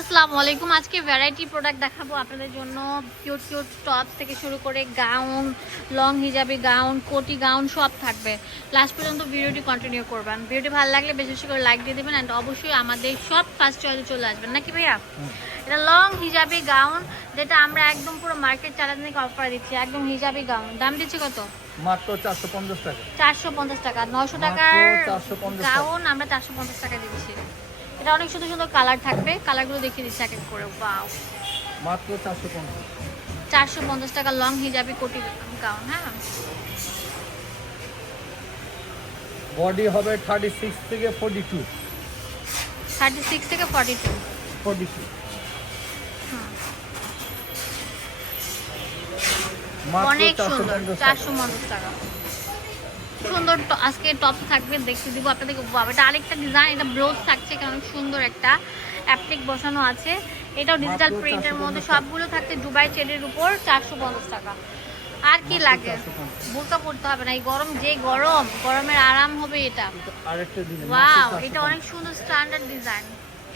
আসসালামু আলাইকুম। আজকে ভ্যারাইটি প্রোডাক্ট দেখাবো আপনাদের জন্য। কিউট কিউট টপ থেকে শুরু করে গাউন লং হিজাবি গাউন কোটি গাউন সব থাকবে। লাস্ট পর্যন্ত ভিডিওটি কন্টিনিউ করবেন। ভিডিওটি ভালো লাগলে বেশি বেশি করে লাইক দিয়ে দেবেন অ্যান্ড অবশ্যই আমাদের সব ফার্স্ট চয়েসে চলে আসবেন। নাকি ভাইয়া? এটা লং হিজাবি গাউন যেটা আমরা একদম পুরো মার্কেট চালাতে থেকে অফার দিচ্ছি। একদম হিজাবি গাউন দাম দিচ্ছি কত? মাত্র চারশো পঞ্চাশ টাকা। টাকা। নশো মাত্র টাকার 450 টাকা। গাউন আমরা চারশো পঞ্চাশ টাকা দিচ্ছি। এটা অনেক সুন্দর সুন্দর কালার থাকবে। কালারগুলো দেখিয়ে দিচ্ছি এক এক করে। বাও মাত্র চারশো পঞ্চাশ। চারশো পঞ্চাশ টাকা লং হিজাবি কোটি গাউন হ্যাঁ? বডি হবে থার্টি সিক্স থেকে ফোর্টি টু থার্টি সিক্স থেকে ফর্টি টু ফোর্টি টু অনেক সুন্দর চারশো পঞ্চাশ টাকা। সুন্দর আজকে টপ থাকবে দেখতে দিব আপনাদেরকে। এটা আরেকটা ডিজাইন এটা ব্রোজ থাকছে অনেক সুন্দর একটা অ্যাপ্লিক বসানো আছে। এটাও ডিজিটাল প্রিন্টের মধ্যে সবগুলো থাকছে দুবাই চেরির উপর চারশো পঞ্চাশ টাকা। আর কি লাগে? 450 বোরকা পড়তে হবে না এই গরম যে গরম গরমের আরাম হবে এটা। ওয়াও এটা অনেক সুন্দর স্ট্যান্ডার্ড ডিজাইন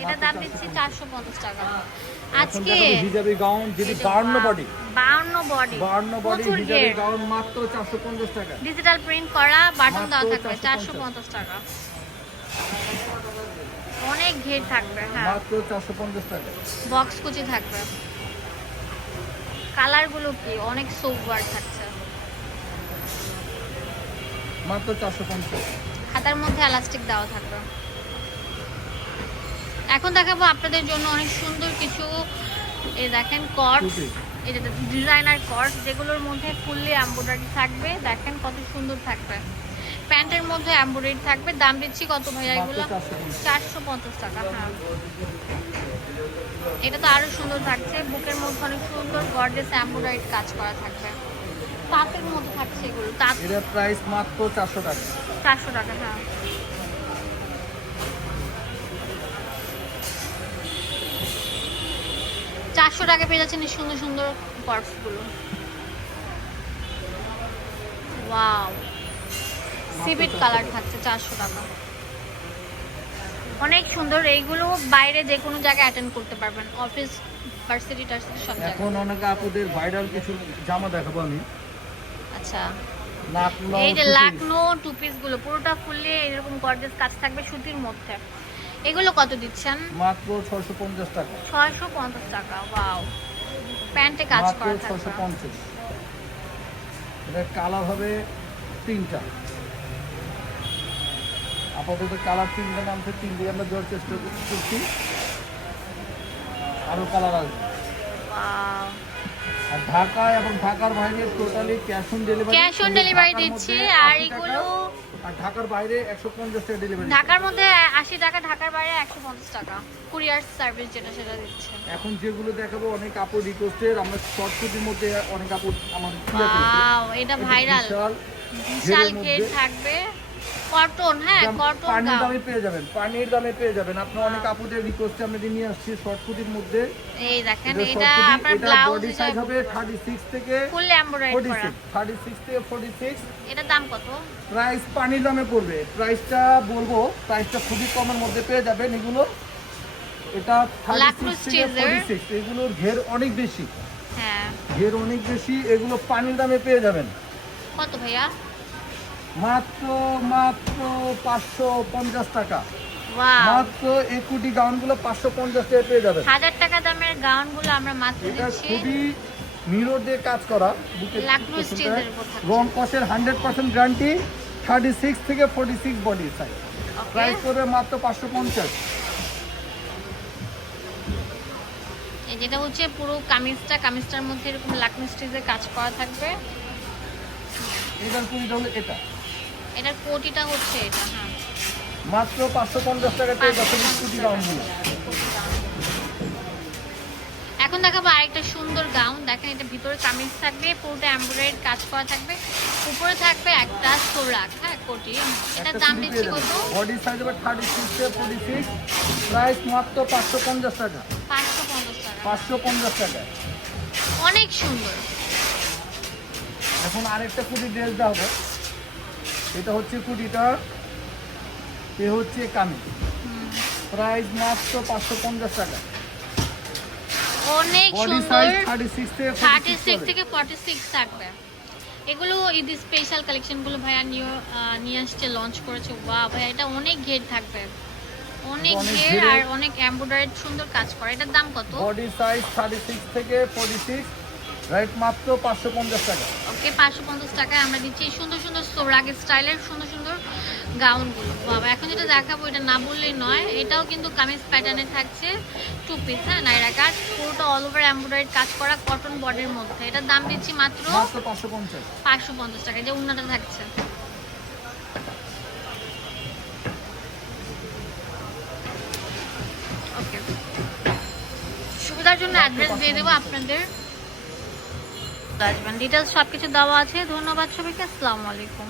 এটা দাম দিচ্ছি চারশো পঞ্চাশ টাকা। আজকে হিজাবি গাউন যদি বাউন্ন বডি বাউন্ন বডি বাউন্ন বডি হিজাবি গাউন মাত্র চারশো পঞ্চাশ টাকা। ডিজিটাল প্রিন্ট করা বাটন দেওয়া থাকবে চারশো 450 পঞ্চাশ টাকা। অনেক ঘের থাকবে হ্যাঁ। মাত্র চারশো পঞ্চাশ টাকা। বক্স কুচি থাকবে। কালারগুলো কি? অনেক সোবার থাকছে। মাত্র পঞ্চাশ। হাতার মধ্যে এলাস্টিক দেওয়া থাকবে। এখন দেখাবো আপনাদের জন্য অনেক সুন্দর কিছু এই দেখেন কট। এটা ডিজাইনার কট যেগুলোর মধ্যে ফুললি এমব্রয়ডারি থাকবে। দেখেন কত সুন্দর থাকবে। প্যান্টের মধ্যে এমব্রয়ডারি থাকবে। দাম দিচ্ছি কত ভাইয়া এগুলো? চারশো পঞ্চাশ। টাকা হ্যাঁ। এটা তো আরও সুন্দর থাকছে। বুকের মধ্যে অনেক সুন্দর গর্জেস এমব্রয়ডারি কাজ করা থাকবে। তাঁতের মধ্যে থাকছে এগুলো। তাঁত প্রাইস মাত্র চারশো টাকা। চারশো টাকা হ্যাঁ। চারশো টাকা পেয়ে যাচ্ছেন এই সুন্দর সুন্দর পার্টসগুলো ওয়াও সিভিট কালার থাকছে চারশো টাকা। অনেক সুন্দর এইগুলো বাইরে যে কোনো জায়গায় অ্যাটেন্ড করতে পারবেন অফিস ভার্সিটি টার্সিটি সব এখন অনেক আপুদের ভাইরাল কিছু জামা দেখাবো আমি। আচ্ছা। এই যে। লাকনো টু পিসগুলো পুরোটা ফুললি এরকম গর্জেস কাজ থাকবে সুতির মধ্যে। এগুলো কত দিচ্ছেন? মাত্র ছশো পঞ্চাশ টাকা। ছয়শো পঞ্চাশ টাকা ওয়াও। প্যান্টে কাজ করা থাকবে। পঞ্চাশ। এটার কালার হবে তিনটা। আপাতত কালার তিনটা নামছে তিনটে আমরা দেওয়ার চেষ্টা করছি। আরও কালার আসবে. আর ঢাকা এবং ঢাকার বাইরে totally cash on delivery cash on delivery দিচ্ছি, আর এগুলো- আর ঢাকার বাইরে একশো পঞ্চাশ টাকা ডেলিভারি ঢাকার মধ্যে আশি টাকা ঢাকার বাইরে একশো পঞ্চাশ টাকা। কুরিয়ার সার্ভিস যেটা সেটা দিচ্ছে। এখন যেগুলো দেখাবো অনেক কাপড় রিকোয়েস্টের আমরা শর্ট কুটির মধ্যে অনেক কাপড় আমার এটা ভাইরাল বিশাল। ঘের থাকবে। কটন হ্যাঁ কটন পানির দামে পেয়ে যাবেন পানির দামে পেয়ে যাবেন। আপনার অনেক কাপড়ের রিকোয়েস্টে আমরা নিয়ে আসছি শর্ট কুটির মধ্যে। এই দেখেন এটা এটা আপনার ব্লাউজ বডি সাইজ হবে থার্টি সিক্স থেকে ফুল এমব্রয়ডারি ফোর্টি করা। সিক্স থার্টি সিক্স থেকে ফোর্টি সিক্স এটার দাম কত? প্রাইস পানির দামে পড়বে। প্রাইসটা বলব প্রাইসটা খুবই কমের মধ্যে পেয়ে যাবেন এগুলো। এটা থার্টি Lacrose সিক্স থেকে cheese-এর। ফোর্টি সিক্স এগুলোর ঘের অনেক বেশি। হ্যাঁ। ঘের অনেক বেশি এগুলো পানির দামে পেয়ে যাবেন। কত ভাইয়া? মাত্র মাত্র পাঁচশো পঞ্চাশ টাকা। মাত্র এই কুটি গাউনগুলো পাঁচশো পঞ্চাশ টাকা পেয়ে যাবেন। হাজার টাকা দামের গাউনগুলো আমরা মাত্র এটা খুবই মিরর দিয়ে কাজ করা বুকের লাকনো পেছনটায়। স্টিচের উপর থাকছে। রং কষের hundred percent guarantee thirty six থেকে forty six body size price করবে মাত্র পাঁচশো পঞ্চাশ। যেটা হচ্ছে পুরো কামিজটা কামিজটার মধ্যে এরকম স্টিচের কাজ করা থাকবে। এটার হলো এটা। এটার কোটিটা হচ্ছে এটা হ্যাঁ। মাত্র পাঁচশো পঞ্চাশ টাকা পেয়ে যাচ্ছে কুটি গাউনগুলো। এখন দেখাবো আরেকটা সুন্দর গাউন। দেখেন এটা ভিতরে কামিজ থাকবে পুরোটা এমব্রয়ডারি কাজ করা থাকবে। উপরে থাকবে একটা সোলাক হ্যাঁ কোটি। এটার দাম দিচ্ছি কত? বডি সাইজ হবে থার্টি সিক্স থেকে ফোর্টি সিক্স প্রাইস মাত্র পাঁচশো পঞ্চাশ টাকা। পাঁচশো পঞ্চাশ টাকা। পাঁচশো পঞ্চাশ টাকা। অনেক সুন্দর। এখন আরেকটা কুটি ড্রেস দেখাবো। এটা হচ্ছে কুটিটা এ হচ্ছে কামি প্রাইস মাত্র পাঁচশো পঞ্চাশ টাকা। অনেক সুন্দর থেকে 46 সিক্স করে। থেকে ফর্টি সিক্স থাকবে। এগুলো ঈদ স্পেশাল কালেকশনগুলো ভাইয়া নিয়ে নিয়ে আসছে লঞ্চ করেছে বা ভাইয়া এটা অনেক ঘের থাকবে। অনেক ঘের আর অনেক এমব্রয়ডারি সুন্দর কাজ করা। এটার দাম কত? বডি সাইজ থেকে রাইট মাত্র পাঁচশো পঞ্চাশ টাকা। ওকে পাঁচশো পঞ্চাশ টাকায় আমরা দিচ্ছি সুন্দর সুন্দর সোরাগ স্টাইলের সুন্দর সুন্দর গাউনগুলো। বাবা এখন যেটা দেখাবো এটা না বললেই নয় এটাও কিন্তু কামিজ প্যাটার্নে থাকছে টু পিস হ্যাঁ নাইরা কাজ পুরোটা অল ওভার এমব্রয়ডারি কাজ করা কটন বডির মধ্যে। এটার দাম দিচ্ছি মাত্র মাত্র পাঁচশো পঞ্চাশ। পাঁচশো পঞ্চাশ টাকা যে উন্নটা থাকছে। ওকে সুবিধার জন্য অ্যাড্রেস দিয়ে দেবো আপনাদের। ডিটেলস সবকিছু দেওয়া আছে। ধন্যবাদ সবাইকে। আসসালামু আলাইকুম।